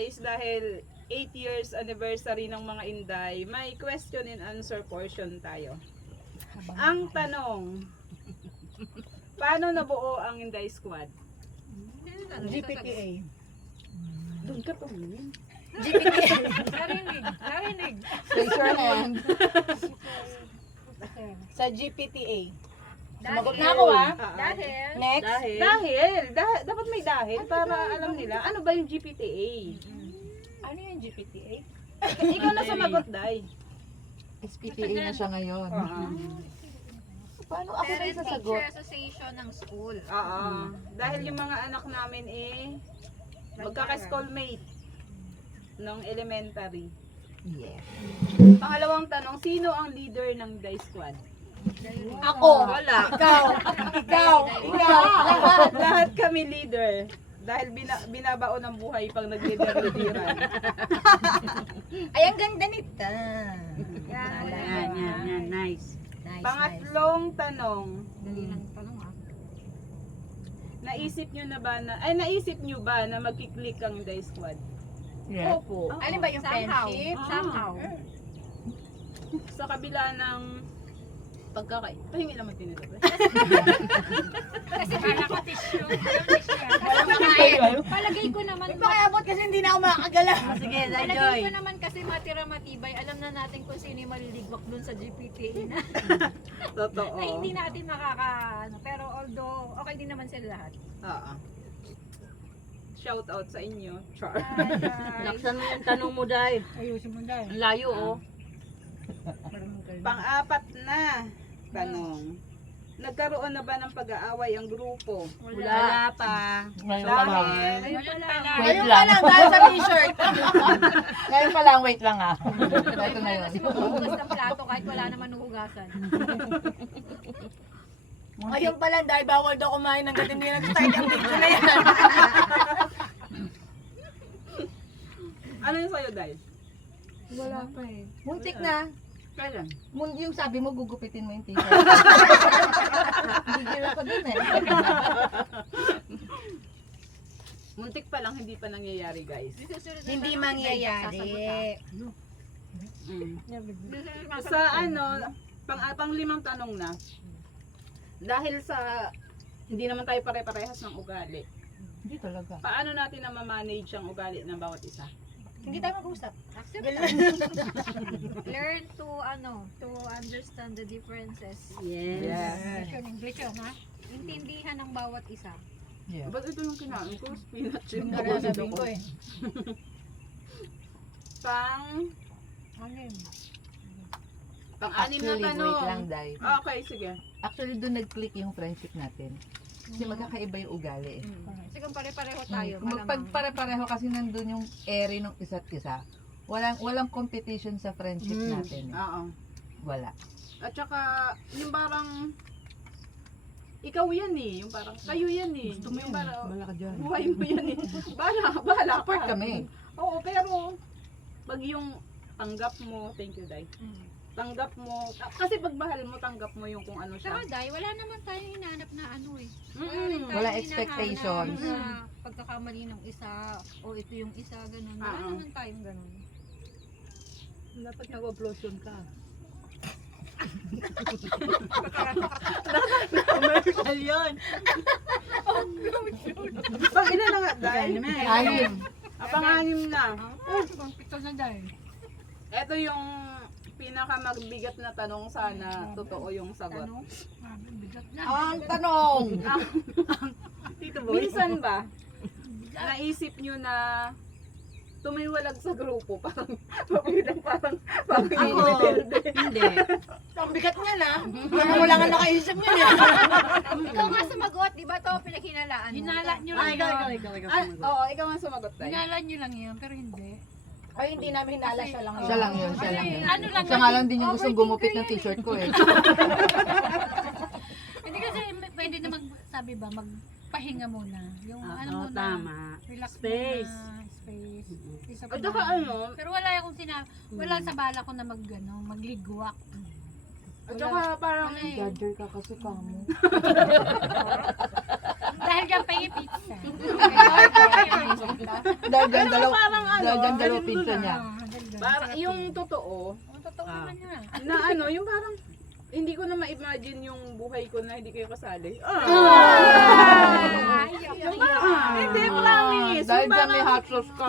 guys, dahil 8 years anniversary ng mga Inday, may question and answer portion tayo. Ang tanong, paano nabuo ang Inday Squad? GPTA. Doon ka tumingin. GPTA. Narinig. Raise your hand. Sa GPTA. Sumagot na ako ah. Dahil, Next. Dapat may dahil para alam nila, ano ba yung GPTA? Ano yung GPTA? Ikaw na sumagot, Day. SPTA na siya ngayon. Paano ako na Parent sasagot? Teacher Association ng school. Oo. Dahil yung mga anak namin magkaka-schoolmate nung elementary. Yes. Pangalawang tanong, sino ang leader ng Day Squad? Ako. Wala. Ikaw. Ikaw. Ikaw. Lahat kami leader. Dahil binabaon ng buhay pag nag-leader-leaderan. Ay, ang ganda nito. Yan. Nice. Nice, Pangatlong tanong, Dali lang tanong ah. naisip nyo ba na magkiklik ang Day Squad? Yes. Opo. Ano ba yung friendship? Somehow. Sa kabila ng pahingi naman tinito. Kasi kala ko tissue. Palagay ko naman. Pakiabot kasi hindi na ako makakagala. Sige, Palagay ko naman kasi matira matibay. Alam na natin kung sino yung maliligwak dun sa GPTA na. Totoo. Na hindi natin pero although okay din naman sila lahat. Oo. Shout out sa inyo. Char. Laksan mo yung tanong mo, Day. Ayusin mo dahil. Ang layo, oh. Pang-apat na tanong. Nagkaroon na ba ng pag-aaway ang grupo? Wala pa. Ngayon pa lang. Dahil Ayun pa lang. Wait Ayun lang. pa lang dahil sa t-shirt. Ngayon pa lang, wait lang ah. Ito na yun. Kasi maghuhugas ng plato kahit wala naman huhugasan. Ayun pa lang dahil bawal daw kumain ng gating hindi nag-start ang video na yan. ano yung sa'yo, Day? Wala pa eh. Muntik na. Kailan? Yung sabi mo, gugupitin mo yung t-shirt. Gigil ako dun eh. Muntik pa lang, hindi pa nangyayari, guys. Hindi mangyayari. Mm. Sa pang-limang tanong na, dahil sa hindi naman tayo pare-parehas ng ugali, Hindi talaga. paano natin na ma-manage ang ugali ng bawat isa? Hindi tayo mag-usap. Accept Learn to understand the differences. Yes. English yun, ha? Intindihan ng bawat isa. Yeah. Ba't ito yung kinain ko? Spinach yung Yung kaya sabihin ko eh. Pang-anim na Actually, tanong. wait lang, Day. Okay, sige. Actually, doon nag-click yung friendship natin. Kasi magkakaiba yung ugali eh. Sige, pare-pareho tayo. Kung magpagpare-pareho kasi nandun yung ere ng isa't isa, walang competition sa friendship natin. Oo. Wala. At saka, yung parang, ikaw yan eh. Yung parang, kayo yan eh. Gusto mo yung yun. parang, Wala ka dyan. buhay mo yan eh. Bahala Support ka. kami. Oo, pero, pag yung tanggap mo, thank you, Day. Tanggap mo, kasi pag mahal mo, tanggap mo yung kung ano siya. Saka dahil wala naman tayong hinahanap na ano eh. Wala expectations. Na pagkakamali ng isa, o ito yung isa, ganun. Wala naman tayong ganun. Dapat nag-uplosion ka. Commercial yun. Pang ina na nga, Day. Anim. Pang-anim na. Pito na dahil. Ito yung pinaka-magbigat na tanong, sana totoo yung sagot. Ano? Bigat na. Ang tanong! Minsan ba, naisip nyo na tumiwalag sa grupo, parang rebelde. Hindi. Ang bigat nga na. Wala nga nakaisip niya eh. Ikaw nga sumagot, di ba to pinaghinalaan mo? Hinala nyo lang yun. Oo, ikaw ang sumagot tayo. Hinala nyo lang yun, pero hindi. Ay, hindi namin hinala siya lang. Siya lang yun, siya lang yun. Ano lang Siya nga lang din yung gustong gumupit ng t-shirt ko eh. Hindi kasi pwede na sabi ba, magpahinga muna. Yung ano muna. Tama. Relax Space. muna. Space. Isa At pa saka na. ano, Pero wala akong wala sa bala ko na magligwak. at saka parang, Wala eh. Judger ka kasi kamo. Dahil dyan pa yung pizza. Dahil dyan, parang Dahil dyan dalawang pinsa niya. Yung totoo, Totoo naman yan. na yung parang, hindi ko na ma-imagine yung buhay ko na hindi kayo kasali. Hindi, promise. Dahil Yung dyan may parang- hot sauce ka.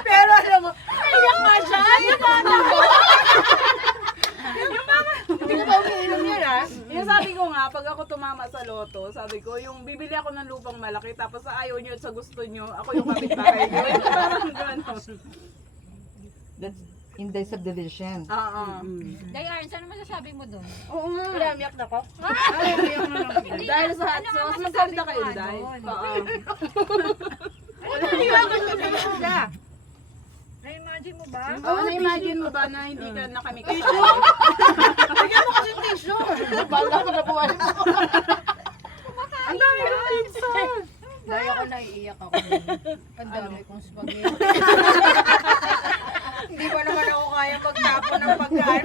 Pero alam mo, iyak nga siya. Yung bata ko. Hindi ko ba umiinom yun ah? Yung sabi ko nga, pag ako tumama sa loto, sabi ko, yung bibili ako ng lupang malaki, tapos sa ayaw nyo at sa gusto nyo, ako yung kapitbahay nyo. Yung parang gano'n. That's in the subdivision. Oo. Dayan, saan masasabi mo doon? Oo nga. Wala, umiyak na ko. Dahil sa hot Ano nga sauce, masasabi magsalita mo kayo, nga Day. doon? Oo. Na-imagine mo ba? Oo, na-imagine mo ba na hindi ka na kami kasali? Bigyan mo kasi tissue. Bala ko na buhay mo. Ang dami ng pizza! Dahil ako naiiyak ako. Ang dami kong spaghetti. Hindi pa naman ako kaya magtapon ng pagkain.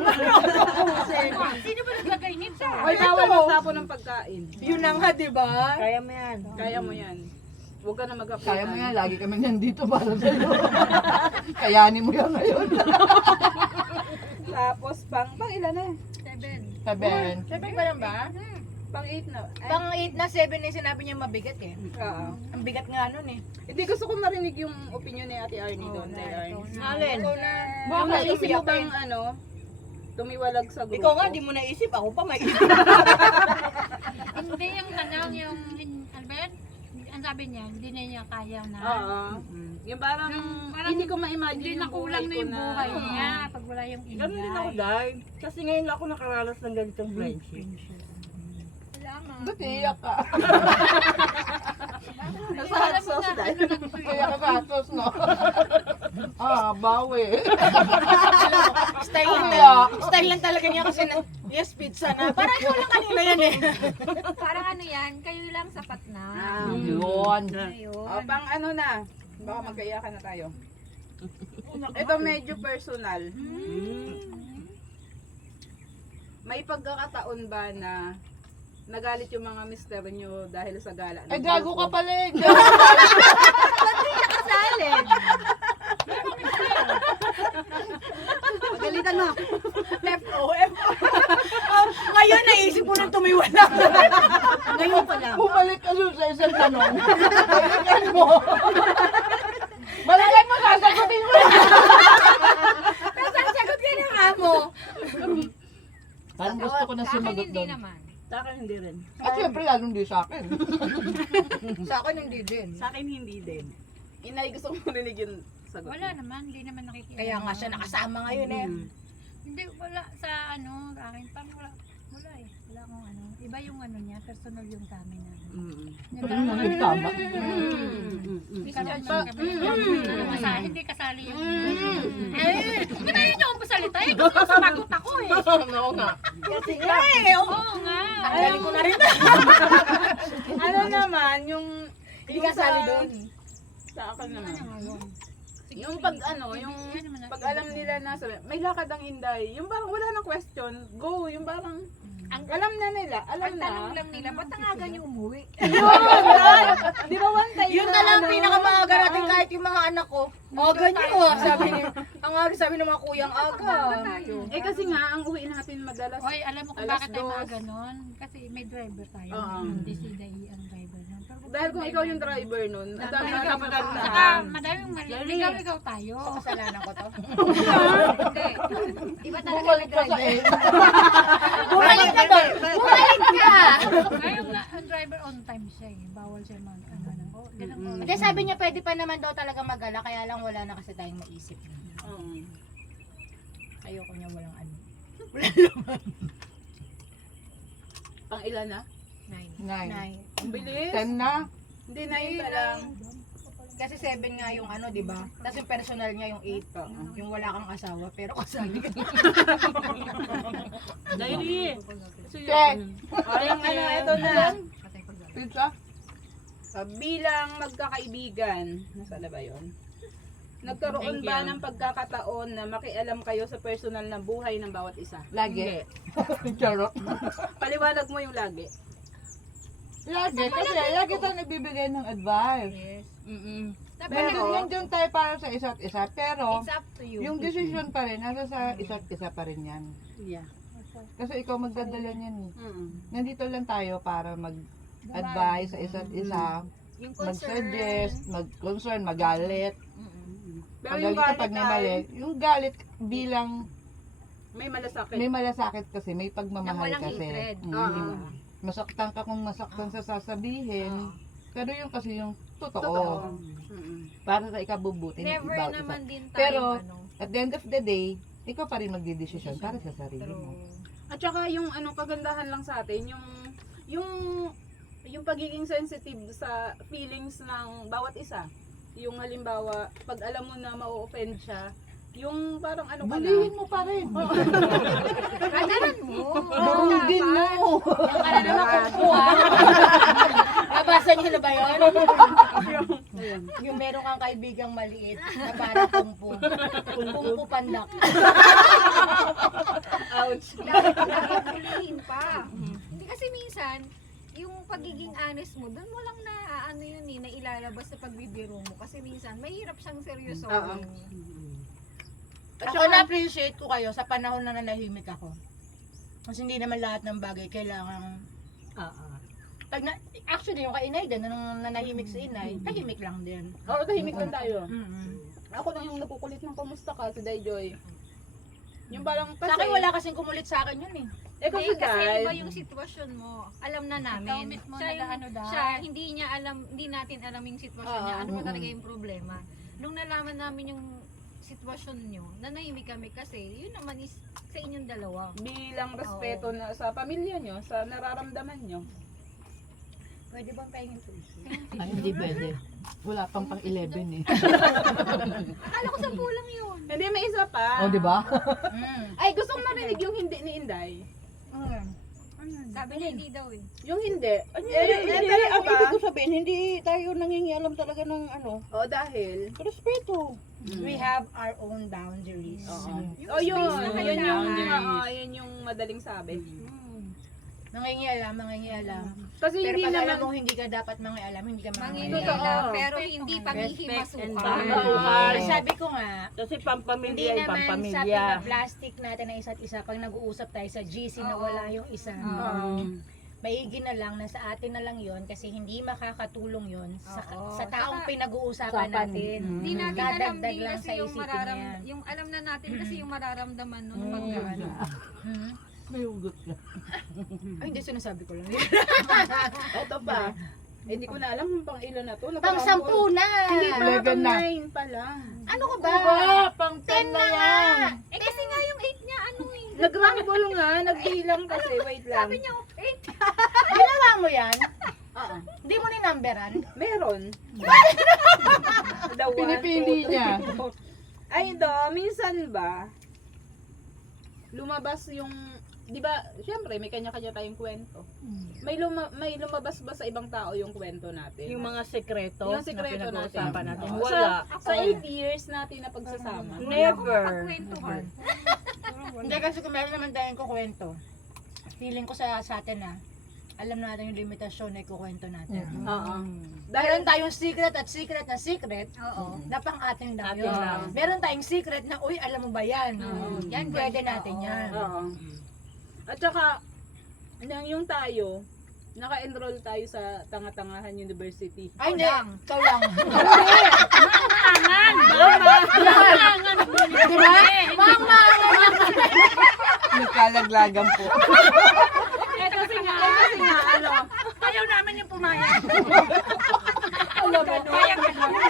Sino ba naglagay nito? Ay, bawal magtapon ng pagkain. Yun na nga, di ba? Kaya mo yan. Kaya mo yan. Huwag ka na mag-apply. Kaya mo yan, lagi kami nandito para sa'yo. Kayanin mo yan ngayon. Tapos, pang ilan na? 7. Sabihin. Siyempre pa lang ba? Pang 8 na. Ay, Pang 8 na 7 na yung sinabi niya mabigat eh. oo. Ang bigat nga nun eh. Hindi, gusto kong marinig yung opinion ni Ate Arnie doon. Day Arnie. Alin? Yung naisip mo bang tumiwalag sa grupo? Ikaw nga, di mo naisip. Ako pa may isip. Hindi yung tanong, yung, ano ba yan? Ang sabi niya, hindi na niya kaya na. Oo. Yung parang, Parang hindi ko ma-imagine Hindi yung nakulang na buhay ko yung buhay niya pag wala yung inay. Ganun din ako, Day. Kasi ngayon lang ako nakaranas ng ganitong friendship. Salamat. Ba't iiyak ka? Nasa hot sauce, Day. Kaya ka gatos, no? Bawi. Style lang talaga niya kasi na, yes, pizza na. Parang ikaw lang kanina yan eh. Parang ano yan, kayo lang sapat na. Yun. Ayun. O, pang na. Baka magkaiyakan na tayo. Ito medyo personal. May pagkakataon ba na nagalit yung mga mister nyo dahil sa gala? ng Ay, gago ka grupo? pala eh. Pagalitan mo. Ngayon, naisip mo nang tumiwala. Ngayon pa lang. Bumalik ka doon sa isang tanong. Balikan mo. Balikan mo, sasagutin mo. Sasagot ka na nga mo. Parang gusto ko na Sa akin sumagot hindi doon. naman. Sa akin hindi rin. At syempre, lalong di sa akin. Sa akin, hindi din. Sa akin hindi din. Inay, gusto ko marinig yung sagot. Wala naman, hindi naman nakikita. Kaya nga siya nakasama ngayon eh. Hindi, wala sa ano, sa akin, parang wala eh. Wala akong ano. Iba yung ano niya, personal yung sa amin na. Pero nang tama. Hindi hindi kasali yung Hindi ba yun yung pasalita eh? Gusto ko sumagot ako eh. Oo nga. Kasi nga eh. Oo nga. Tanggalin ko na rin. Ano naman, yung... Hindi ka sali doon. Sa akin naman. Ano Yung pag yung pag alam nila na may lakad ang Inday, yung parang wala nang question, go, yung parang alam na nila, alam Ang na. tanong lang nila, ba't ang aga niyo umuwi? Di ba one time Yun na lang ang pinakamaaga natin kahit yung mga anak ko. Aga niyo ah. Sabi ni, ang aga sabi ng mga kuyang aga. Eh kasi nga, ang uwi natin madalas. Oy, alam mo kung Alas bakit tayo mga dos. ganon? Kasi may driver tayo. Oo. Hindi si Day ang driver nun. Pero kung Dahil kung ikaw yung driver nun, ang dami na Saka kapagandaan. madaming mali. Ligaw-ligaw tayo. Kasalanan ko to. Hindi. Iba talaga Bumalik ka sa eh. Bumalik ka doon. Bumalik ka. Ngayon nga, ang driver on time siya eh. Bawal siya mag, ganun oras. Hindi, sabi niya pwede pa naman daw talaga magala, kaya lang wala na kasi tayong maisip. Oo. Ayoko niya walang ano. Pang ilan na? 9. Nine. Ang bilis. 10 na. Hindi, 9 pa lang. Kasi 7 nga yung ano, di ba? Tapos yung personal niya yung 8. Yung wala kang asawa, pero kasali ka. Dahil Check. Ay, ito na. Pizza. Bilang magkakaibigan, nasa ba yun? Nagkaroon Thank ba you. ng pagkakataon na makialam kayo sa personal na buhay ng bawat isa? Lagi. Charot. Paliwanag mo yung lagi. Lagi. Kasi lagi tayo nagbibigay ng advice. Mm-mm. Pero nandiyan tayo para sa isa't isa, pero It's up to you. yung decision pa rin, nasa sa isa't isa pa rin yan. Yeah. Kasi ikaw magdadala niyan eh. Mm. Nandito lang tayo para mag-advise sa isa't isa, Yung concern. mag-suggest, mag-concern, magalit. Pero yung Magalit galit kapag ay namalit. Yung galit bilang may malasakit. may malasakit kasi, may Na pagmamahal walang kasi. hatred. Oo. Masaktan ka kung masaktan sa sasabihin. Pero yung kasi yung Totoo. totoo. Mm. Para sa ikabubuti ng Never bawat isa. naman din tayo, Pero, ano. at the end of the day, ikaw pa rin magdidesisyon para sa sarili mo. At saka yung kagandahan lang sa atin, yung pagiging sensitive sa feelings ng bawat isa. Yung halimbawa, pag alam mo na ma-offend siya, yung parang ano ka na. Bulihin mo pa rin. Kailangan mo. Durugin mo. Yung ano naman kukuha. Nabasa niyo na ba yun? Yung meron kang kaibigang maliit na parang pumpo. Pumpo pandak. Ouch. Dapat bulihin pa. Hindi kasi minsan, yung pagiging honest mo, doon mo lang na ano yun na ilalabas sa pagbibiro mo. Kasi minsan, mahirap siyang seryoso. Oo. Ako na-appreciate ko kayo sa panahon na nanahimik ako. Kasi hindi naman lahat ng bagay kailangan... Actually, yung kay Inay din, nung nanahimik si Inay, tahimik lang din. Oo, tahimik lang tayo. Mm-hmm. Ako lang yung nakukulit ng kamusta ka, si Dayjoy. Yung parang kasi... Sa akin wala kasing kumulit sa akin yun eh. Kasi Kasi guys, iba yung sitwasyon mo. Alam na namin. Ikaw mismo Siya, yung, nag-ano daw. siya, hindi natin alam yung sitwasyon niya. Ano ba talaga yung problema. Nung nalaman namin yung sitwasyon nyo, nanahimik kami kasi yun naman is sa inyong dalawa. bilang respeto na sa pamilya nyo, sa nararamdaman nyo. Pwede bang pahingin po? Ay, hindi pwede. Wala pang 11 eh. Akala ko 10 lang yun. Hindi, may isa pa. Oh, di ba? Ay, gusto kong marinig yung hindi ni Inday. Sabi niya hindi daw eh. Yung hindi. Hindi, ang ba? ibig ko sabihin, hindi tayo nangingialam talaga ng ano, O, dahil. respeto. We have our own boundaries. O, yun. space na Yun yung, kailangan. yun yung madaling sabi. Mangingialam. Kasi Pero hindi pag alam naman. mo hindi ka dapat mangialam, hindi ka Totoo. mangingialam. Pero hindi pamihimasukan. boundaries. Sabi ko nga, Kasi hindi pampamilya ay naman sa pampamilya. plastic natin na isa't isa pag nag-uusap tayo sa GC na wala yung isa. Maigi na lang na sa atin na lang yon kasi hindi makakatulong yon sa taong pinag-uusapan natin. Hindi natin alam Dadagdag din lang kasi sa yung isipin niya. yung alam na natin kasi yung mararamdaman nun pag ano. May ugot ka. Ay, hindi sinasabi ko lang. Ito pa. Hindi ko na alam kung pang ilan na to. Pang 10 na! Hindi pa, 11 pang na. 9 pa lang. Ano ka ba? Pang 10 na yan! Eh kasi nga yung 8 niya ano eh. Nag-rumble nga, nagbilang kasi. Wait lang. Sabi niya 8. Ginawa mo yan? Oo. Hindi mo ninumberan? Meron. The one, Pinipili two, niya. three, four. Ay, minsan ba, lumabas yung, di ba, syempre, may kanya-kanya tayong kwento. May lumabas ba sa ibang tao yung kwento natin? Yung mga sekreto, Yung sekreto na pinag-uusapan natin. Oo. Wala. Sa 8 years natin na pagsasama. Never. Pagkwentuhan. Hindi kasi kung meron naman tayong kukwento. Feeling ko sa atin na alam natin yung limitasyon na ikukwento natin. Oo. Meron tayong secret at secret na secret Oo. na pang atin lang Atin yun. lang. Meron tayong secret na, uy, alam mo ba yan? Yan, pwede natin yan. Oo. At saka, yung tayo, naka-enroll tayo sa Tanga-Tangahan University. Ay, hindi. Ikaw lang. Di ba? Mama! Nagkalaglagan po. Kasi nga, ano, Ayaw namin yung pumayag. Alam mo, yung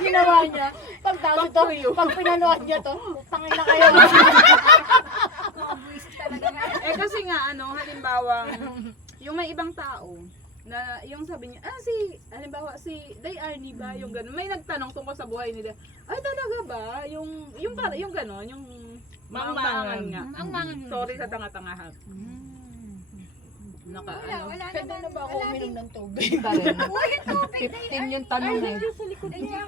ginawa niya. Pag tawag ito, pag pinanood niya to, putangin na kayo. kasi nga, halimbawa, yung may ibang tao, na yung sabi niya, halimbawa si Day Arnie ba, yung gano'n, may nagtanong tungkol sa buhay nila, ay talaga ba, yung gano'n, yung mangmangan nga. Sorry sa tanga-tangahan. Wala Pwede na naman. ba ako uminom ng tubig? Pa rin. Uy, yung tubig. 15 yung tanong eh. Sa likod niya.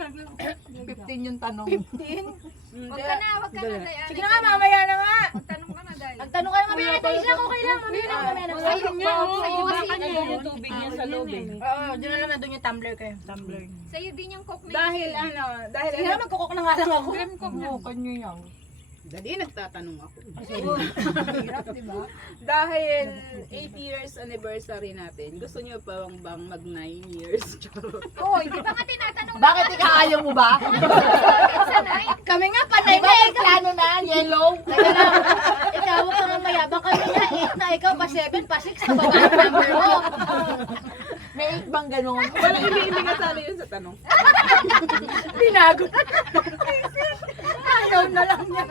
15 yung tanong. Huwag ka na, Dayan. Sige na nga, mamaya na nga. Magtanong ka na, tumagal. Magtanong ka naman, mamaya tayo siya, okay lang, mamaya lang. Ayun nga, Sa'yo oo. kasi Kasi yun. yung tubig niya sa loob eh. Oo, dinala na doon yung tumbler kayo. Tumbler. Sa'yo din yung coke na Dahil yun. dahil Sige na, magkukok na nga lang ako. Oo, kanya yan. Dali, nagtatanong ako. Hirap, di ba? Dahil 8 years anniversary natin, gusto niyo pa bang mag 9 years? Oo, hindi pa nga tinatanong. Bakit ikaw ayaw mo ba? Kami nga, panay na eh. Plano na, yellow. Teka lang, ikaw, huwag kang mayabang. Kami nga 8 na, ikaw pa 7, pa 6 na baba ang number mo. May 8 bang ganun? Wala, hindi kasali yun sa tanong. Binago. Ayaw na lang niya.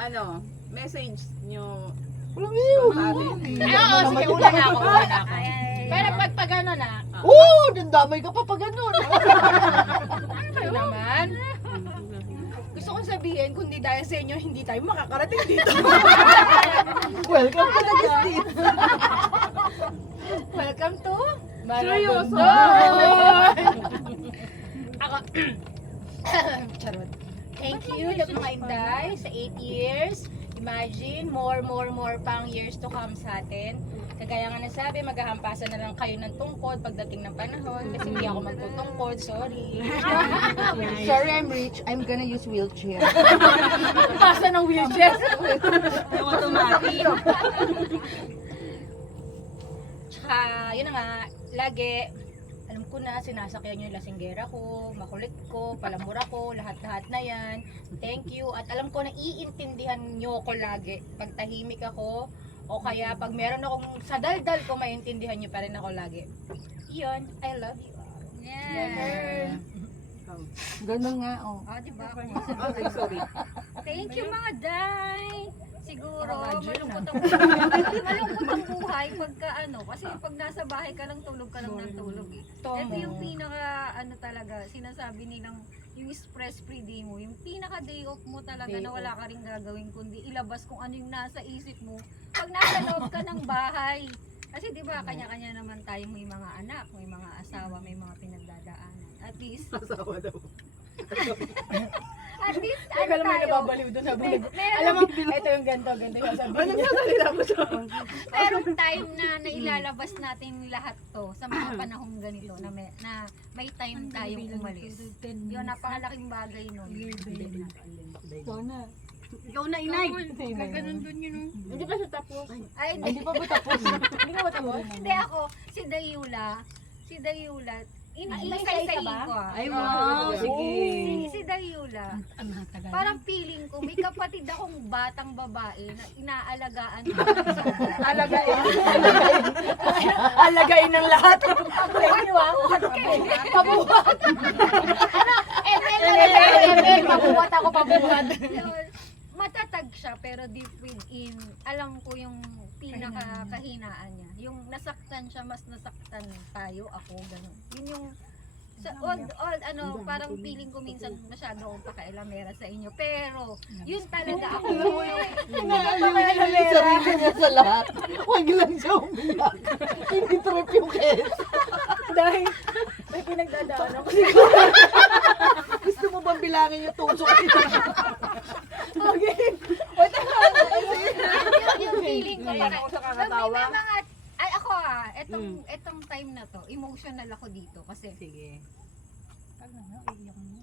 Ano, message niyo Walang iyo. sa atin. Oo, sige, una na ako, una na ako. Pero pag ano na, Oo, dandamay ka pa pag ganun. kayo naman. Gusto kong sabihin, kung di dahil sa inyo, hindi tayo makakarating dito. Welcome to the distance. Welcome to Seryoso? Ako, charot. Thank you, mga Inday, sa 8 years. Imagine, more pang years to come sa atin. Kagaya nga nasabi, maghahampasan na lang kayo ng tungkod pagdating ng panahon kasi hindi ako magtutungkod, sorry. Sorry, I'm rich. I'm gonna use wheelchair. Pasa ng wheelchair. Yung automatic. Tsaka, yun na nga, lagi, alam ko na, sinasakyan yung lasinggera ko, makulit ko, palamura ko, lahat-lahat na yan. Thank you. At alam ko na iintindihan nyo ko lagi. Pag tahimik ako, o kaya pag meron akong sa daldal ko, maintindihan nyo pa rin ako lagi. Yun, I love you all. Yeah. Ganun nga, oh. Oh, di ba? Okay, sorry. Thank you mga day. Siguro, Imagine, malungkot ang buhay pagka ano, kasi pag nasa bahay ka lang, tulog ka lang ng tulog eh. Ito yung pinaka, ano talaga, sinasabi nilang, yung stress free day mo, yung pinaka day off mo talaga Day na wala ka rin gagawin, kundi ilabas kung ano yung nasa isip mo. Pag nasa loob ka ng bahay, kasi di ba, kanya-kanya naman tayo, may mga anak, may mga asawa, may mga pinagdadaanan. At least, Asawa daw. at least, Teka ano lang, may tayo, nababaliw doon sa bulig. Alam mo, ito yung ganito yung sabi. Ano nagsasalita mo siya? merong time na nailalabas natin lahat to sa mga panahong ganito na may time tayong umalis. Yun, napakalaking bagay nun. Ikaw na, inay. Ganun dun yun. Hindi pa siya tapos. Ay, Hindi pa ba tapos? Hindi ka ba tapos? hindi ako, si Dayula, isa-isahin ko ah. Ay, wow. Sige. Si Dayula, parang feeling ko, may kapatid akong batang babae na inaalagaan ko. Alagain ng lahat. Thank you ah. Pabuhat. Ano? ML. Pabuhat ako, pabuhat. Matatag siya, pero deep within, alam ko yung pinaka-kahinaan niya. Yung nasaktan siya, mas nasaktan tayo, ako, gano'n. Yun yung, parang feeling ko minsan masyado akong pakailamera sa inyo. Pero, yun talaga ako. Sarili niya sa lahat. Huwag lang siya umiyak. Hindi trip yung case. Dahil may pinagdadaan ako. Gusto mo bang bilangin yung tusok? Okay. yung feeling ko, Ngayon ako sa kakatawa. may mga, ay ako etong time na to, emotional ako dito. Kasi, Sige.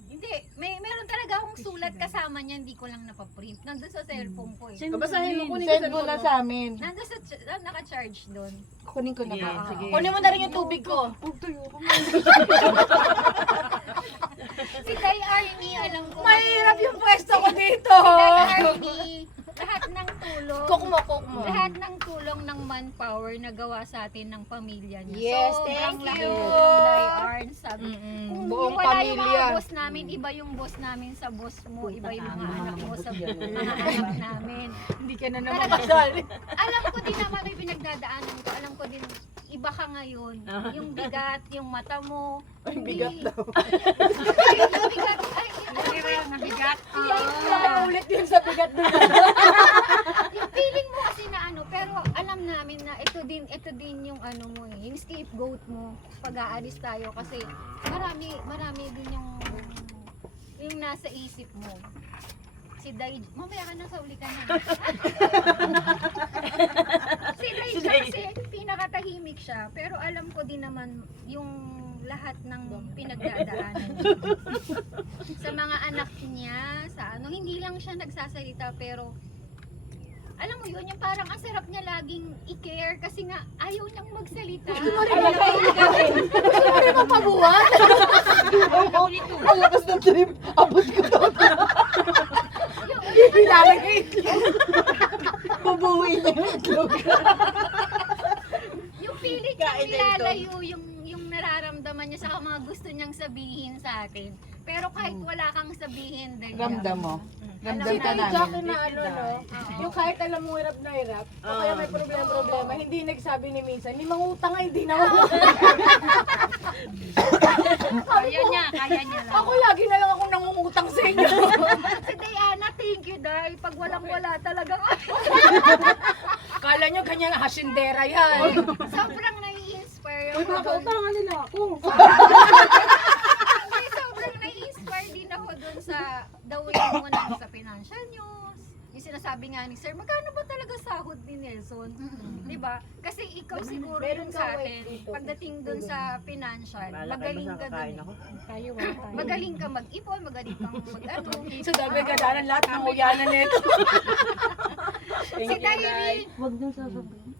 hindi, meron talaga akong sulat kasama niya, hindi ko lang napaprint. Nandun sa cellphone ko eh. Babasahin mo, kunin ko Send mo na sa amin. Nandun sa, naka-charge doon. Kunin ko na Sige, ba? sige. Kunin mo na rin yung tubig ko. Si Day Arnie, alam ko. Mahirap yung pwesto ko dito. Si Day Arnie, lahat ng tulong. Cook mo. Lahat ng tulong ng manpower na gawa sa atin ng pamilya niya. Yes, Sobrang thank laki you. ng Day Arn. Sabi, kung Buong wala yung pamilya. mga boss namin, iba yung boss namin sa boss mo, iba yung mga anak mo sa mga anak namin. Hindi ka na naman kasal. Alam ko din naman may pinagdadaanan ko. Alam ko din, iba ka ngayon. Yung bigat, yung mata mo. Ay, bigat daw. Yung bigat. Ay, Nabigat. Ulit yun sa bigat doon. yung feeling mo kasi na ano, pero alam namin na ito din yung ano mo eh, yung scapegoat mo pag aalis tayo kasi marami din yung nasa isip mo. si Day, mamaya ka na sa uli ka na. Si Day kasi pinakatahimik siya, pero alam ko din naman yung lahat ng pinagdadaanan niya. Sa mga anak niya, sa ano, hindi lang siya nagsasalita, pero alam mo yun, yung parang ang sarap niya laging i-care kasi nga ayaw niyang magsalita. Ang lakas ng trip. Abot ko to. Pinalagay itlog. Bubuwi niya yung itlog. Yung feeling niya nilalayo yung nararamdaman niya sa mga gusto niyang sabihin sa atin. Pero kahit wala kang sabihin din. Ramdam mo. Ramdam Si ka Tay namin. Jackie na ano, no? Yung kahit alam mo hirap na hirap, o kaya may problema, hindi nagsabi ni Minsan, ni mangutang nga, hindi na Kaya niya lang. Ako lagi na lang akong nangungutang sa inyo. Si Diana, thank you, Day. Pag walang-wala talaga. Kala nyo ganyan hasindera yan. Sobrang nai-inspire Uy, ako. makautangan nila ako. Ay, sobrang nai-inspire din ako dun sa the way mo na sa financial news. Yung sinasabi nga ni Sir, magkano ba talaga sahod ni Nelson? Di ba? Kasi ikaw siguro yung sa atin, pagdating dun sa financial, magaling ka dun. Tayo, wala tayo. Magaling ka mag-ipon, magaling kang mag-ano. So dami gadanan lahat ng uyanan nito. Si Diary, Huwag nyo sasabihin.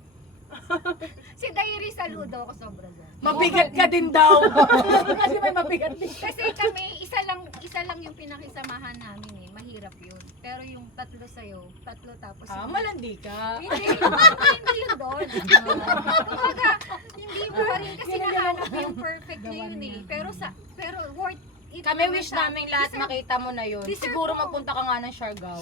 si Diary, saludo ako sobra dyan. Mabigat ka din daw. Kasi may mabigat din. Kasi kami, isa lang yung pinakisamahan namin eh. Mahirap yun. Pero yung tatlo sa'yo, tatlo tapos yung... Malandi ka. Hindi yun doon. Kumbaga, hindi mo pa rin kasi nahanap yung perfect na yun eh. Pero worth it. Kami naman wish sa- namin lahat deserve- makita mo na yun. deserve Siguro mo. magpunta ka nga ng Siargao.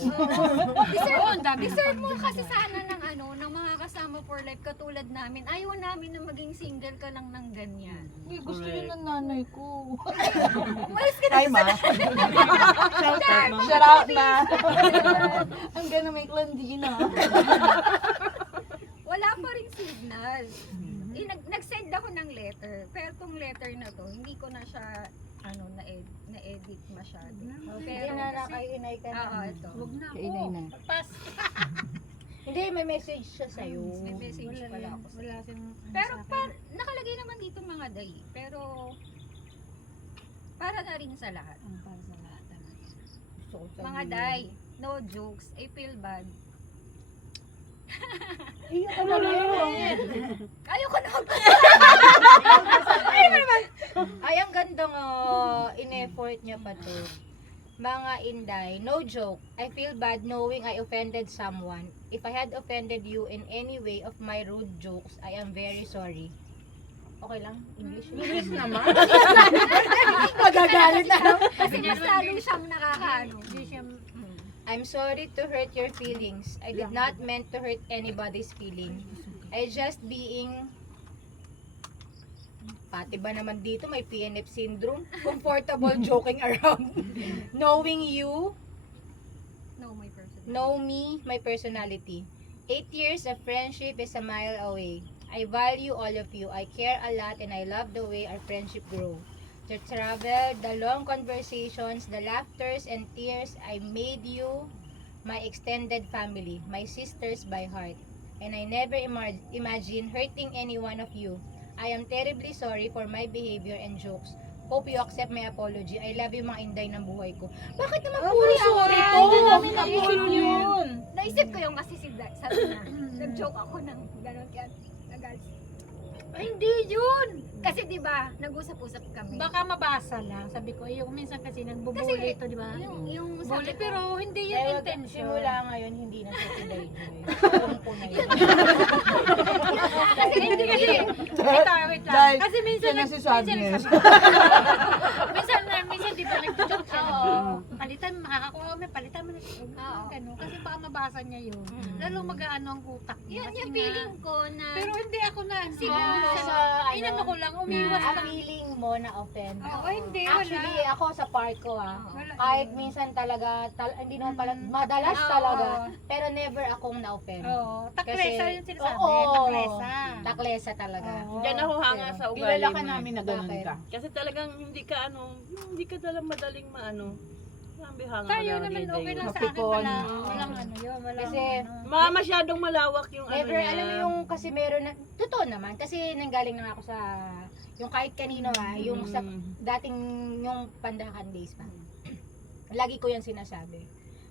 Deserve mo kasi sana ng ano, ng mga kasama for life katulad namin. Ayaw namin na maging single ka lang ng ganyan. Uy, gusto yun ng nanay ko. Umalis ka na. Ay, ma. Shout out na. Ang gana may klandina. Wala pa rin signal. Nag-send ako ng letter. Pero tong letter na to, hindi ko na siya na-edit masyado. Pero Nakakainay ka oo, ito. Huwag na ako. Kainay na. Pas. Hindi, may message siya sa'yo. May message Wala pala rin. ako. Wala siyang ano Pero sa akin. nakalagay naman dito mga day. Pero para na rin sa lahat. Ang para sa lahat talaga. Gusto ko Mga day, no jokes. I feel bad. Ano na yun? Ayoko na Ay, ang gandang in-effort niya pa to. Mga Inday, no joke. I feel bad knowing I offended someone. If I had offended you in any way of my rude jokes, I am very sorry. Okay lang? English? English naman. Magagalit na. kasi mas lalo siyang nakakaano. Hindi siya, I'm sorry to hurt your feelings. I did not meant to hurt anybody's feeling. I just being... Pati ba naman dito may PNF syndrome? Comfortable joking around. Knowing you, No, my person. know me, my personality. 8 years of friendship is a mile away. I value all of you. I care a lot and I love the way our friendship grow. The travel, the long conversations, the laughters and tears, I made you my extended family, my sisters by heart. And I never imagined hurting any one of you. I am terribly sorry for my behavior and jokes. Hope you accept my apology. I love you mga Inday ng buhay ko. Bakit naman puro sorry to? yun. Naisip ko yung kasi sabi na, nag-joke ako ng gano'n kaya nagalit. Ay, hindi yun! Kasi di ba nag-usap-usap kami. baka mabasa lang. Sabi ko, yung minsan kasi nagbubuli ito, di ba? Yung Bully, sabi ko, pero hindi Kaya yun wag- intention. simula ngayon, hindi na siya Inday Joy. Alam ko na yun. kasi hindi kasi, Ito, wait lang. Dahil Kasi minsan, siya na si Sadness. minsan di ba nag-joke siya? Oo. Palitan, makakakuha kami, palitan mo na. Oo. Ganun. Kasi baka mabasa niya yun. Lalo mag-ano ang utak niya. yun Kasi yung nga- feeling ko na, Pero hindi ako na. Siguro sa Inano ko lang, umiwas ang lang. feeling mo na offend. Oo, hindi, wala. Actually, ako sa part ko Wala. kahit minsan talaga, hindi naman pala, madalas Oo. talaga, pero never akong na-offend. Oo. Taklesa Kasi- yung sinasabi. Oo. Taklesa. Taklesa talaga. Oo. Diyan ako hanga Pero, sa ugali kilala ka mo. namin na ganun Bakit? ka. Kasi talagang hindi ka hindi ka talagang madaling maano. Tayo naman okay lang sa akin. Kapikon. Walang ano yun. Walang Kasi- ano. Masyadong malawak yung ano Never, niya. alam mo yung kasi meron na, totoo naman, kasi nanggaling na ako sa, yung kahit kanino yung sa dating yung Pandakan days pa. Lagi ko yan sinasabi.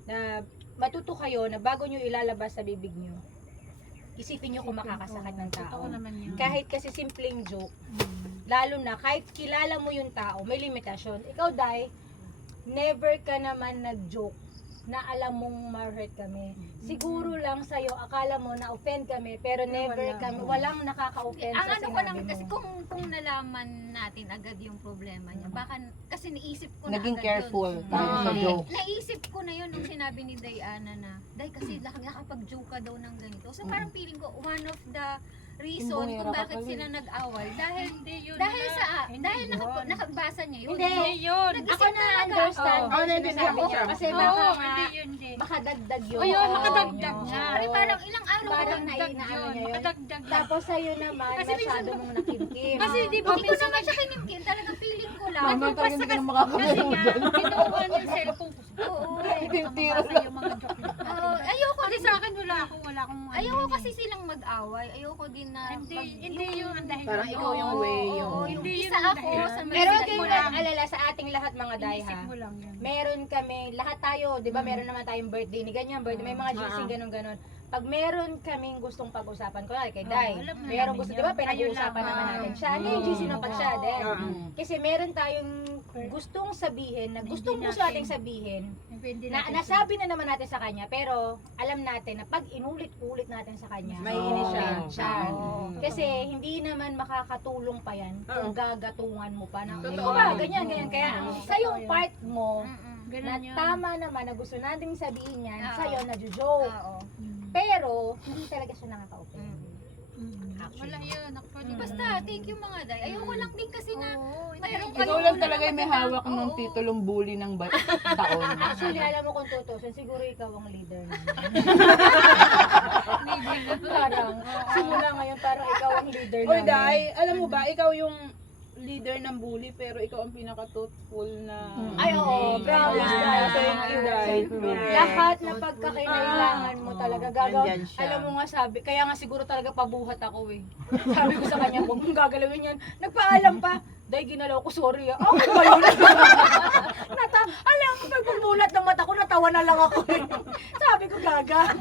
Na matuto kayo na bago nyo ilalabas sa bibig nyo, isipin nyo kung makakasakit ng tao. Totoo naman yun. Kahit kasi simpleng joke, lalo na kahit kilala mo yung tao, may limitasyon. Ikaw, Dai, never ka naman nag-joke na alam mong ma-hurt kami. Siguro lang sa'yo, akala mo na-offend kami, pero never kami, walang nakaka-offend Ang sa ano ko lang, sinabi kasi mo. kung nalaman natin agad yung problema niya, baka, kasi naisip ko na Naging agad careful yun. tayo sa Oo. joke. Naisip ko na yun nung sinabi ni Diana na, Day, kasi nakapag-joke ka daw ng ganito. So parang feeling ko, one of the reason kung bakit sila nag-away, dahil Hindi yun dahil na. sa Hindi dahil yun. nakabasa niya yun. Hindi. Hindi yun. Ako na understand Oo. kung Oo, sinasabi oo, niya. oo. Kasi Oo, baka nga, hindi yun, hindi. baka dagdag yun. O yun, Oo, makadagdag yun. nga. Siyempre, parang ilang araw ko Parang lang Makadagdag naiinaan yun. niya yun. Makadagdag yun. Tapos sa'yo naman, Kasi masyado mong nakimkim. Kasi di ba hindi ko naman siya kinimkin, talagang feeling ko lang. Mama, talaga hindi ka na Kasi makakalayo nga, dyan. kinuha niya yung cellphone ko. Oo. Tintira Kasi yung mga joke niya. Oo, ayoko Kasi din sa akin wala akong ano ayoko yun kasi eh. silang mag-away. Ayoko din na Hindi yung ang dahil. Parang ikaw yung Oo, way, oo, yung... yung Hindi yun isa ang ako dahilan. sa Pero may huwag kayong mag-alala sa ating lahat mga day Inisip ha. mo lang yun. Meron kami, lahat tayo, di ba meron naman tayong birthday ni ganyan, birthday, may mga GC ganun-ganun. Pag meron kaming gustong pag-usapan, kunwari kay Day, alam na meron namin gusto, yun. di ba Kayo pinag-uusapan lang, naman oo. natin siya, ano yung GC ng pag siya din. Kasi meron tayong gustong sabihin, na gustong Hindi gusto natin. nating sabihin, Hindi na natin nasabi na naman natin sa kanya, pero alam natin na pag inulit-ulit natin sa kanya, Mahihinig siya. siya. Oo. Kasi hindi naman makakatulong pa yan kung gagatungan mo pa ng Totoo. ba, ganyan. Kaya sa yung part mo, Mm-mm. na Ganun yun. tama naman na gusto nating sabihin yan, Oo. sa'yo na joke. Oo. Pero, hindi talaga siya nakaka-offend. Wala yun. Actually, Basta, thank you mga day. Ayoko lang din kasi na mayroon Ikaw lang talaga yung may hawak ng Oo. titulong bully ng taon. Actually, alam mo kung tutusin, siguro ikaw ang leader namin. Parang, simula ngayon, parang ikaw ang leader Or namin. Day, alam mo ba, ikaw yung leader ng bully, pero ikaw ang pinaka-truthful na... Ay, oo, promise, Day. Thank you, Day. Lahat na pagkakailangan mo talaga gagawin. Nandyan siya. Alam mo nga sabi, kaya nga siguro talaga pabuhat ako eh. Sabi ko sa kanya, huwag mong gagalawin yan. Nagpaalam pa. Day, ginalaw ko, sorry ah. Okay ba yun? Alam mo, pagpumulat ng mata ko, natawa na lang ako eh. Sabi ko, gaga.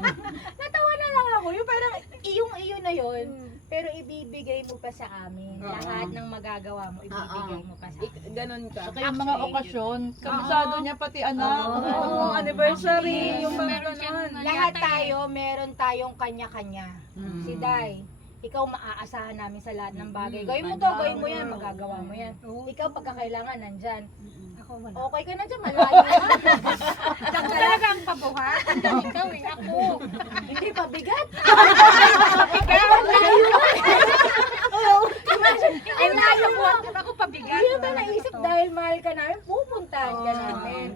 Natawa na lang ako. Yung parang, iyong-iyo na yun. Pero ibibigay mo pa sa amin. Lahat ng magagawa mo, ibibigay mo pa sa amin. Ganon ka. Saka yung mga okasyon, kabisado niya pati anak. Oo, anniversary, yung mga Meron siyang ganon. mga Lahat yata eh. tayo, meron tayong kanya-kanya. Si Day, ikaw maaasahan namin sa lahat ng bagay. Gawin mo to, gawin mo yan, magagawa mo yan. Ikaw pagkakailangan nandyan. Ako wala. Okay ka na dyan, malayo. Ako talaga ang pabuhat. Ikaw eh, ako. Hindi pa bigat. Ay, layo mo. Ako pabigat. Hindi ba naisip dahil mahal ka namin, pupuntahan ka namin.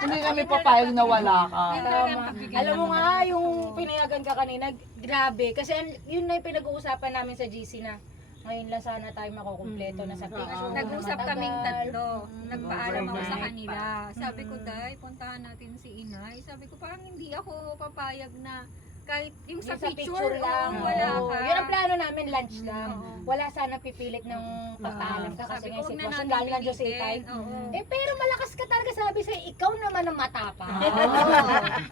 Hindi kami papayag na wala ka. Tama. Alam mo nga, yung pinayagan ka kanina, grabe. Kasi yun na yung pinag-uusapan namin sa GC na ngayon lang sana tayo makukumpleto na sa picture. Nag-usap Matagal. kaming tatlo. Nagpaalam ako sa kanila. Sabi ko, Day, puntahan natin si Inay. Sabi ko, parang hindi ako papayag na kahit yung sa Yung picture, lang. wala Oo. ka. Yun ang plano namin, lunch lang. Oo. Wala sana pipilit ng pagpaalam ka kasi Sabi ko, ngayon huwag na sitwasyon, natin lalo na Diyos sa pilitin. itay. Oo. Eh pero malakas ka talaga, sabi sa'yo, ikaw naman ang matapang.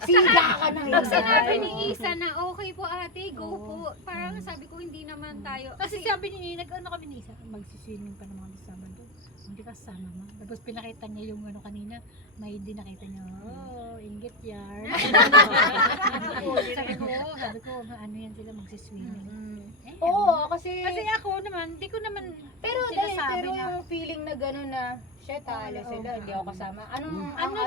Siga ka ng Pag iba. sinabi ni Isa na, okay po ate, go po. Parang sabi ko, hindi naman tayo. Kasi sabi niya, nag-ano kami ni Isa, magsiswimming pa ng mga kasama doon. Hindi ka sama ma. Tapos pinakita niya yung ano kanina, may hindi nakita niya, oh, inggit yan. sabi ko, ano yan sila magsiswimming. Eh, Oo, kasi ako naman, hindi ko naman pero sinasabi pero na- yung feeling na gano'n na shit, alis sila, hindi ako kasama. ano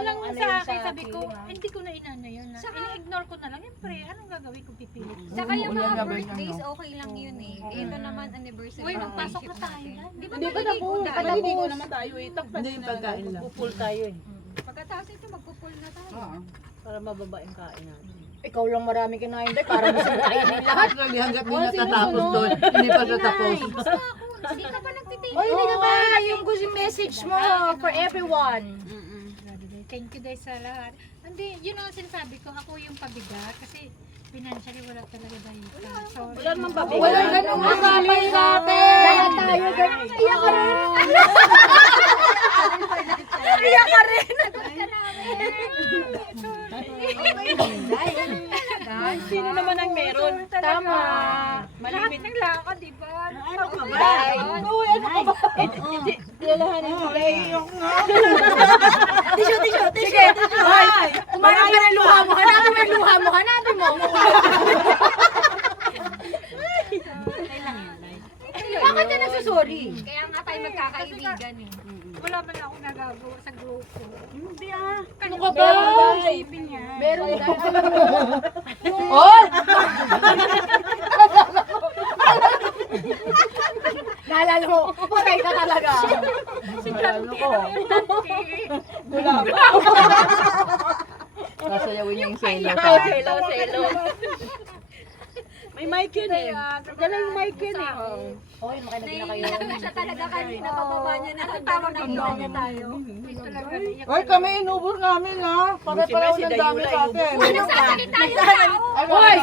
lang ano sa yun akin, sabi ko, feeling, ah? hindi ko na inano yun. Ini-ignore ko na lang. Yan pre, anong gagawin ko pipilit? Saka yung Ulan mga na ba yun, birthdays, ano? okay lang yun eh. Ito naman anniversary. Uy, ng magpasok friendship na tayo. natin. Di ba Hindi pa naliligo tapos. tayo? Maliligo naman tayo eh. Takpan Hindi yung pagkain lang. Full tayo eh. Pagkatapos ito, magpupul na tayo. Para mababa yung kain natin. Ikaw lang marami kinain, dahil para mas kainin lahat. Actually, hanggat di natatapos doon, hindi pa siya tapos. Basta ako, Hindi ka pa nagtitingin. Oy, hindi ka ba yung gusto message mo for everyone? Thank you guys sa lahat. Hindi, yun ang sinasabi ko, ako yung pabigat kasi financially wala talaga dahil. So, Wala naman pabigat. Wala ganun usapan natin. Lahat tayo ganun. Iyak ka rin. Iyak ka rin. Sino naman ang meron? Tama. Lahat ng lakad, di ba? Ano ka ba? Uy, ano ka ba? Lalahanin mo. Naiiyak nga. Sige. Kumarang ka ng luha mo. Hanapin mo yung luha mo. Hanapin mo. Bakit ka nagsasorry? Kaya nga tayo magkakaibigan eh. wala man ako nagagawa sa grupo. Hindi ah. Ano ka ba? Isipin niya. Meron na. Oh! Naalala mo, patay ka talaga. Ano ko? Sasayawin niya yung selo. Selo. May mic yun eh. Dala yung mic yun eh. Oy, makinig na kayo. Naiiyak na siya talaga kanina. Bababa niya na hagdan na niya tayo. Talaga, iyak Ay, kami inubos namin ha. Pare-pareho ng dami sa atin. Nagsasalita tayo tao. Oy,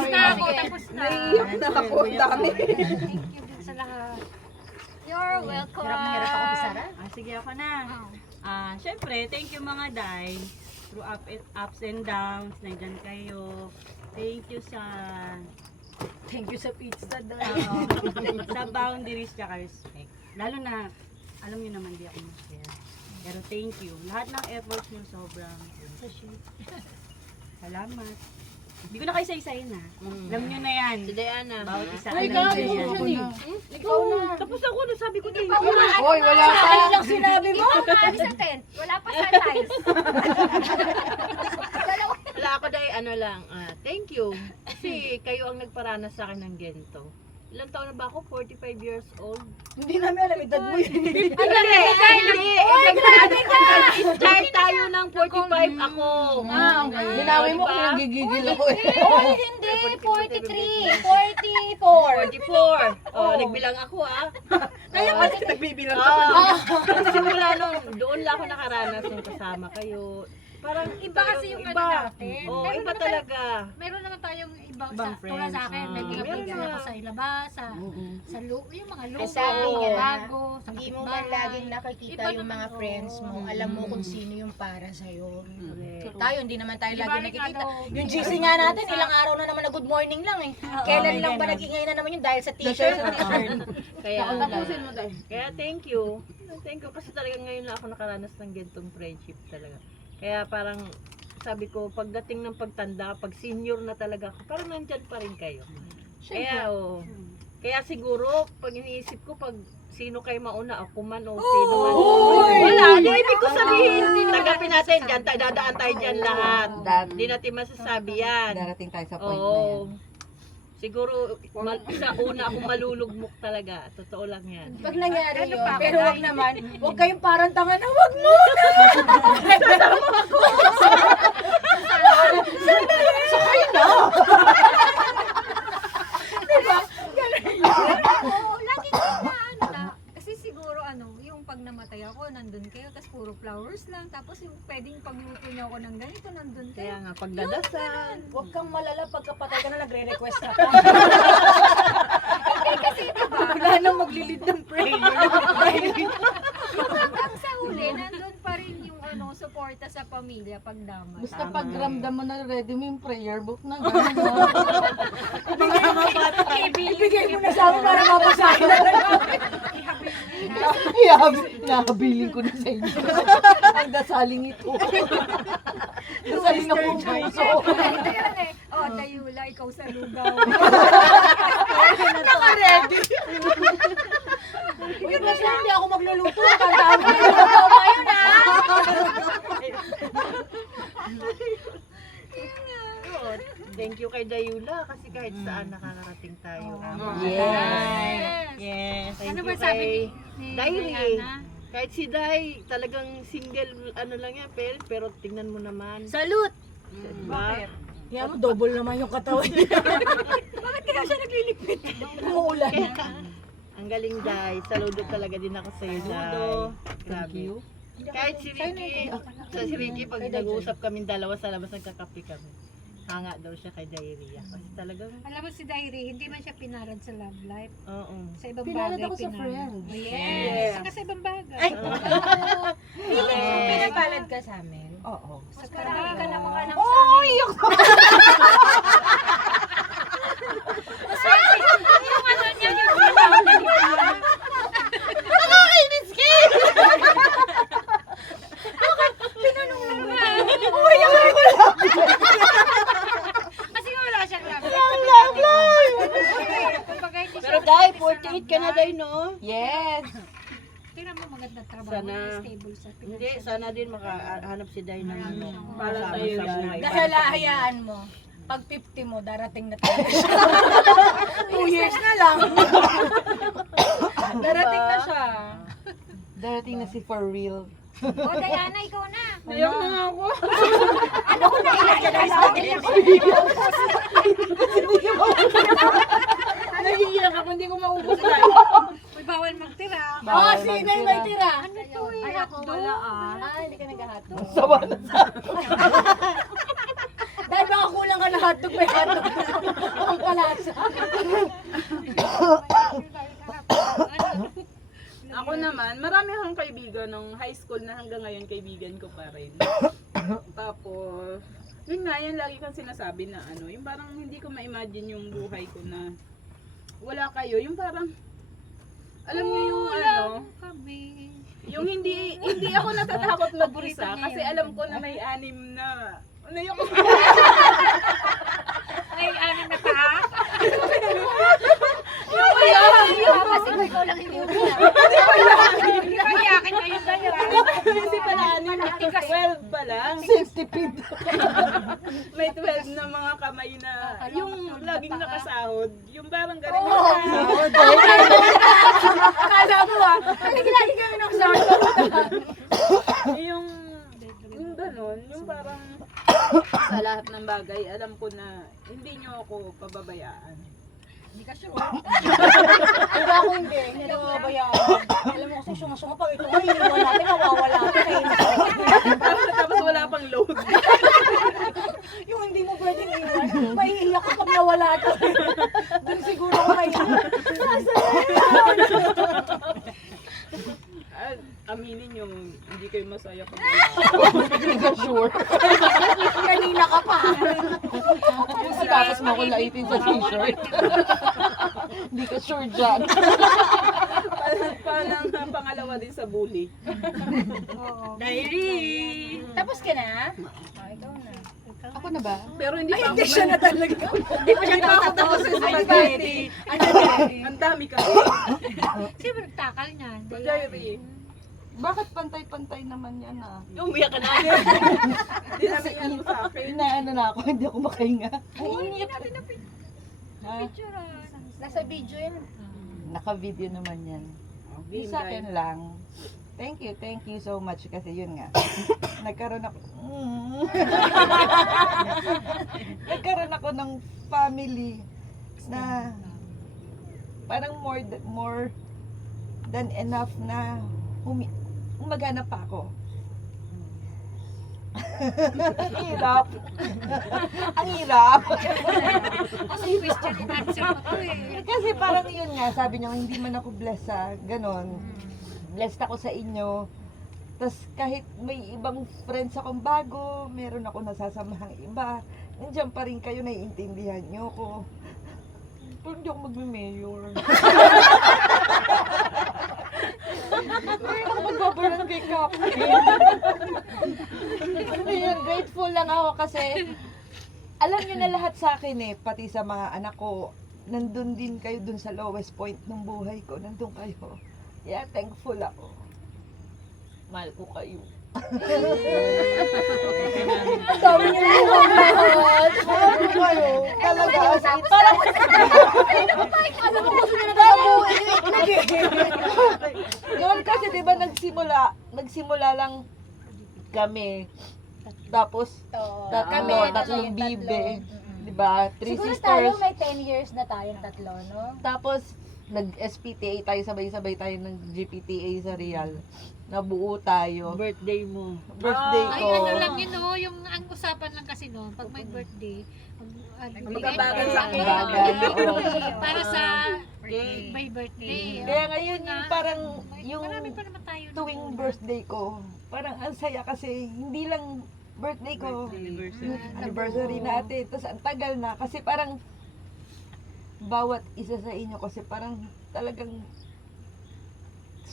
tapos na. Naiiyak na ako. Dami. Thank you din sa lahat. You're welcome. Hirap na hirap ako ni Sarah. Sige ako na. Syempre, thank you mga day. Through ups and downs, nandyan kayo. Thank you sa Thank you sa pizza daw. sa boundaries tsaka respect. Lalo na, alam niyo naman di ako mag-share. Pero thank you. Lahat ng efforts niyo sobrang salamat. Hindi ko na kayo isa-isahin ha. Alam niyo na yan. Si Diana. Bawat isa. Ay, alam gabi niyo mo yan. siya ni. Ikaw na. Tapos ako, sabi ko din. Hoy, wala pa. Ano lang sinabi mo? Ikaw nga sa tent. Wala pa sunrise. Wala ako dahil ano lang. Thank you. Kasi kayo ang nagparanas sa akin ng ganito. Ilang taon na ba ako? 45 years old? Hindi namin alam, edad mo yun. Hindi! Child tayo ng 45 ako. Binawi mo kung nagigigil ako eh. Oy, hindi. 43. 44. 44. Oh, nagbilang ako ah. Kaya pati nagbibilang ka. Simula nung doon lang ako nakaranas ng kasama kayo. Parang Iba kasi yung ano natin. Oo, Meron iba naman talaga. Meron naman tayong ibang Ibang sa, tulad sa akin, friends. may kaibigan Meron ako na. sa ilabas, sa yung mga lupa, sabi niya, bago, sa Hindi mo man kapitbahay. laging nakikita Iba yung naman, mga friends mo. oo. Alam mo kung sino yung para sa'yo. Correct. Tayo, hindi naman tayo Di lagi ba, nakikita. ano, Yung GC nga natin, ilang araw na naman na good morning lang eh. Kailan lang ba nag-ingay na naman yun dahil sa t-shirt? Kaya, Tapusin mo tayo. kaya thank you. Thank you kasi talaga ngayon lang ako nakaranas ng ganitong friendship talaga. Kaya parang sabi ko, pagdating ng pagtanda, pag senior na talaga ako, parang nandyan pa rin kayo. Kaya, kaya siguro, pag iniisip ko, pag sino kayo mauna, ako man o sino man. Wala, di ibig ko sabihin, tagapin natin, dyan, dadaan tayo dyan lahat. Hindi natin masasabi yan. Darating tayo sa point na yan. Oo. Siguro, sa una akong malulugmok talaga. Totoo lang yan. Pag nangyari yun, pa ako, pero wag Day? naman, wag kayong parang tanga na, wag mo! Oo, lagi ko ano na. Kasi siguro yung pag namatay ako, nandun kayo, tapos puro flowers lang. Tapos yung pwedeng pagluto niyo ako ng ganito, nandun kayo. Kaya nga, pagdadasal. Huwag kang malala pagkapatay ka na nagre-request ka. Wala nang maglilid ng prayer. Hanggang sa huli, nandun pa rin yung suporta sa pamilya pag damay. Basta pag ramdam mo na ready mo yung prayer book na gano'n. Ibigay mo na sa amin para mapasahin na lang. Nakabiling ko na sa inyo. Ang dasaling ito. Dasaling na pong puso. Ito yun eh. Oh, Dayula, ikaw sa lugaw. Naka-ready. Uy, basta hindi ako magluluto. Tandaan mo yung lugaw ngayon, ha? Thank you kay Dayula kasi kahit saan nakakarating tayo. Yes. Thank Ano you ba sabi kay ni Diary. Diana? Kahit si Day, talagang single, lang yan, pero tingnan mo naman. Salute! Diba? Kaya mo, double naman yung katawan niya. Bakit kaya siya nagliligpit? Umuulan. Ang Ang galing, Day. Saludo talaga din ako sa iyo, Day. Saludo. Grabe. Kahit si Ricky, pag nag-uusap kami dalawa sa labas, nagkakape kami. Hanga daw siya kay Diarrhea. Kasi talagang, Alam mo si Diary, hindi man siya pinarad sa love life. oo. Sa ibang Pinalad bagay, ako sa friends. Yes. Saka sa ibang bagay. Feeling ko pinapalad ka sa amin. Oo. Sa karami ka na mukha ng Kasi wala siyang love life. Kumbaga hindi Pero siya Day, sa 48 love ka na, life. Day, no? Yes! Tingnan mo magandang trabaho, Sana- stable sa Pinas. Hindi, sana din makahanap si Day ng ano. Para kasama sa'yo, sa Day. buhay. Dahil hayaan mo, pag 50 mo, darating na tayo. 2 years na lang. Darating na siya. Darating na si for real. O, Diana, ikaw na. Ayaw na nga ako. Ano ko na i-organize na ganyan? Nahihiyak ako, hindi ko maubos lang. Uy, bawal magtira. Oh, sino yung may tira? Ay, ako wala Hindi ka naghahatog. Sawa na sa... Dahil baka kulang ka na hotdog, may hotdog na. Ang kalasa. Ako naman, marami akong kaibigan ng high school na hanggang ngayon kaibigan ko pa rin. Tapos, yun nga, yan lagi kang sinasabi na ano, yung parang hindi ko ma-imagine yung buhay ko na wala kayo, yung parang, alam niyo yung ano, Kami. yung hindi ako natatakot mag-isa kasi alam ko na may 6 na, ano yung Ay, ano na pa? Kasi ko ikaw lang hindi mo Iyakin kayo ganyan. kasi pala 12 pa lang. Safety pin. May 12 na mga kamay na yung laging nakasahod, yung parang ganun. Akala mo lagi kami ng sound. yung ganun, yung parang sa lahat ng bagay, alam ko na hindi nyo ako pababayaan. Hindi ka sure. Diba ako hindi ako mabayaan. Alam mo kasi sunga-sunga pag ito nga, iniwan natin, mawawala natin. Tapos wala pang load. Yung hindi mo pwedeng iwan, maiiyak ka pag nawala ka. Doon siguro ako maiiyak. Aminin nyo, hindi kayo masaya pag Hindi ka sure. Kanina ka pa. Tapos mo ako laitin sa t-shirt. Hindi ka sure dyan. parang pangalawa din sa bully. Diary! Tapos ka na? Ikaw na. Ako na ba? Pero hindi pa Hindi ako siya na talaga. Hindi pa siya tapos sa spaghetti. Ang dami kasi. Sino nagtakal niyan? Diary. Bakit pantay-pantay naman yan ah? Umiyak ka na. Hindi namin yan mo sa akin. Inaano na ako, hindi ako makahinga. Nasa video yan. Naka-video naman yan. Yung sa akin lang. Thank you so much kasi yun nga. Nagkaroon ako nagkaroon ako ng family na parang more than enough na umaganap pa ako. Ang hirap. Ang hirap. Kasi question and answer mo to eh. Kasi parang yun nga, sabi niyo, hindi man ako blessed sa ganon. Blessed ako sa inyo. Tapos kahit may ibang friends akong bago, meron ako nasasamahang iba, nandiyan pa rin kayo, naiintindihan niyo ko. Pero hindi ako magme-mayor. Pero ako magbabarangay captain. Ano yun, grateful lang ako kasi alam niyo na lahat sa akin eh, pati sa mga anak ko, nandun din kayo dun sa lowest point ng buhay ko, nandun kayo. Yeah, thankful ako. Mahal ko kayo. Ang dami niyo na lahat. Mahal ko kayo. Talaga. Parang alam mo gusto niyo na tayo. Noon kasi di ba nagsimula lang kami. Tapos tatlong bibe. Di ba? 3 Siguro tayo sisters. may 10 years na tayong tatlo, no? Tapos nag-SPTA tayo, sabay-sabay tayo ng GPTA sa Real. Nabuo tayo. Birthday mo. Birthday Ay, ko. ano lang yun, no? Yung ang usapan lang kasi noon, pag may birthday, Magbabagal sa cake. Bagal, oo. Para sa Cake. may birthday. Kaya ngayon yung parang yung Marami pa naman tayo. tuwing birthday ko, parang ang saya kasi hindi lang birthday ko, anniversary natin, tapos ang tagal na kasi parang bawat isa sa inyo kasi parang talagang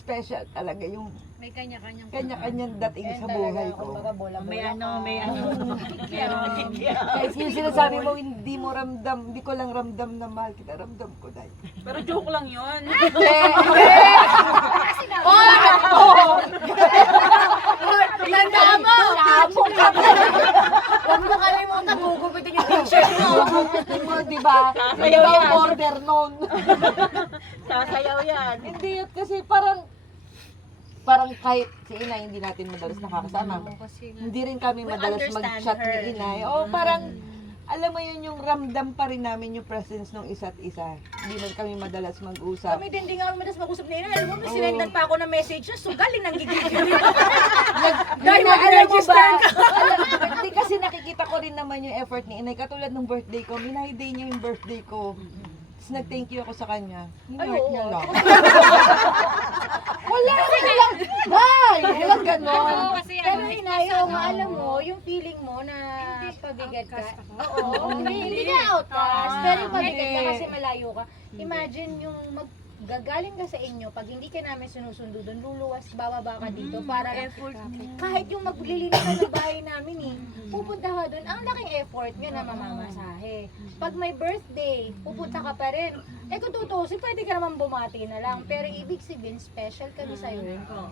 special talaga yung May kanya-kanyang kanya-kanyang dating sa buhay ko. May ano. Meron. Kahit yung sinasabi mo, hindi mo ramdam, hindi ko lang ramdam na mahal kita, ramdam ko dahil. Pero joke lang yun. Tandaan mo! Huwag mo kalimutan, gugupitin yung t-shirt mo. Mo, di ba? Hindi ba ang order noon? Sasayaw yan. Hindi yun kasi parang kahit si Inay hindi natin madalas nakakasama. Hindi rin kami madalas mag-chat ni Inay. O parang alam mo yun yung ramdam pa rin namin yung presence ng isa't isa. Hindi man kami madalas mag-usap. Kami din nga madalas mag-usap na yun. Alam mo, may sinendan pa ako ng message na sugali ng gigil. Dahil mag-register ka. Hindi kasi nakikita ko rin naman yung effort ni Inay. Katulad ng birthday ko, minahiday niya yung birthday ko. Tapos nag-thank you ako sa kanya. Hinihart niya lang. Wala lang. Ay, walang ganon. Pero inayo nga, alam mo, yung feeling mo na pabigat ka. Oo, hindi na outcast. Pero yung pabigat ka kasi malayo ka. Imagine yung gagaling ka sa inyo, pag hindi ka namin sinusundo doon, luluwas, bababa ka dito para kahit yung maglilinis ka ng bahay namin pupunta ka doon, ang laking effort nyo na mamamasahe. Pag may birthday, pupunta ka pa rin. Eh kung tutusin, pwede ka naman bumati na lang. Pero ibig sabihin, special kami sa'yo.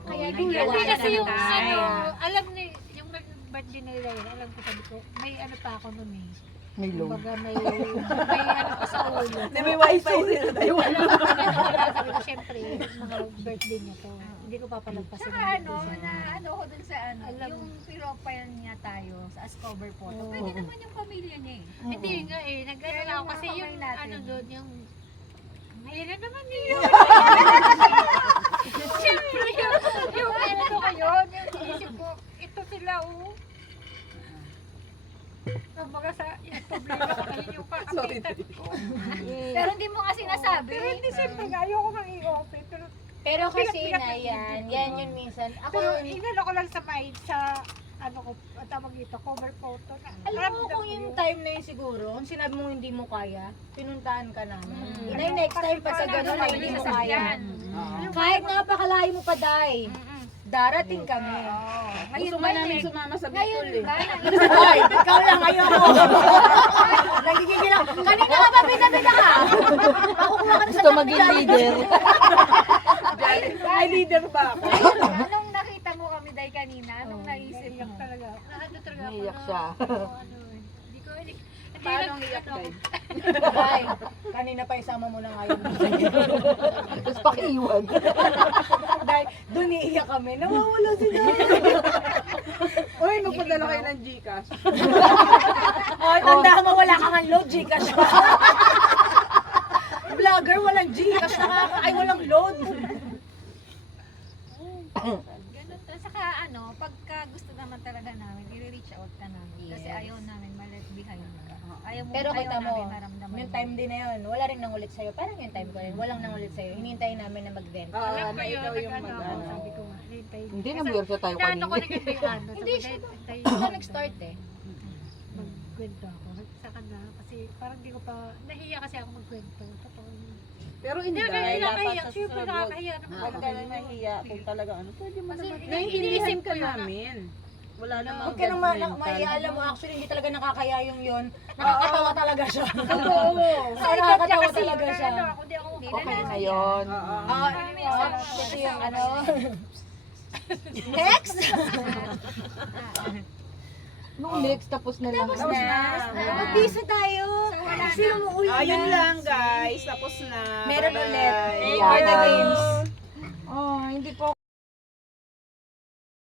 Kaya Hindi luluwas kasi yung tayo. alam ni, yung birthday nila yun, alam ko sabi ko, may ano pa ako nun eh. May load. Kumbaga may ano pa sa ulo. May wifi sila tayo. Sabi ko, syempre, mga birthday niya to. Hindi ko papalagpasin. Saka ano ko dun sa yung profile niya tayo as cover photo. Pwede naman yung pamilya niya eh. Hindi nga eh, nag-ano lang ako kasi yung ano doon, yung ngayon na naman eh. Siyempre, yung ano ko ngayon, yung isip ko, ito sila Kumbaga sa yung problema ko ngayon yung kakapitan ko. Pero hindi mo nga sinasabi. Pero hindi siyempre nga, ayoko nang i-open. Pero kasi na yan yun minsan. Ako Pero yun, inano ko lang sa mind sa ano ko, tawag dito, cover photo na. alam mo kung yung time na yun siguro, kung sinabi mo hindi mo kaya, pinuntahan ka namin. Inay, next time pa sa ganun na hindi mo kaya. Kahit napakalayo mo pa, Day, darating kami. Gusto nga namin sumama sa Bicol eh. Ay, ikaw lang ayoko. Nagigigil ako. Kanina ka ba bida-bida ka? Makukuha ka na sa Gusto maging leader. Ay, leader ba ako? Anong nakita mo kami dahil kanina? Anong naisip Iyak mo? talaga. Ano talaga ako Naiyak na, siya. ano, hindi ko, hindi Paano ang iyak tayo? Ay, kanina pa isama mo na ngayon. Tapos pakiiwan. Dahil doon iiyak kami. Nawawala si Day. Uy, magpadala kayo ng Gcash. Oh, tandaan mo wala kang load, Gcash pa. Vlogger, walang Gcash. Ay, walang load. Ganun. Saka pagka gusto naman talaga namin, i-reach out ka namin. Kasi ayaw namin ma-let behind ka. Pero kita mo, namin maramdaman yung time din na yun, wala rin nangulit sa'yo. Parang yung time ko rin, walang nangulit sa'yo. Hinintayin namin na mag-vent. alam ko Na yun, ikaw yung nag-ano ako, mag-ano. sabi ko nga, hintayin. Hindi na buwersa tayo Plano ko kanina. rin yung ano. Hindi siya. Hintayin Ito nag-start eh. magkwento ako. Sa kanya, kasi parang di ko pa, nahiya kasi ako magkwento. Totoo. Pero Hindi, hindi. hindi nakakahiya. Siyempre nakakahiya naman. Huwag ka na nahiya kung talaga pwede mo naman. Naiintindihan ka namin. Wala namang Huwag ka nang alam mo, actually hindi talaga nakakaya yung yun. Nakakatawa talaga siya. Nakakatawa talaga siya. Okay na yun. Kasi yung next? Nung next, tapos na lang. Tapos na. Mag-visa tayo. Sino mo ulit? Ayun lang guys, tapos na. Meron Bye-bye. ulit. Yeah. For the games. Oh, hindi po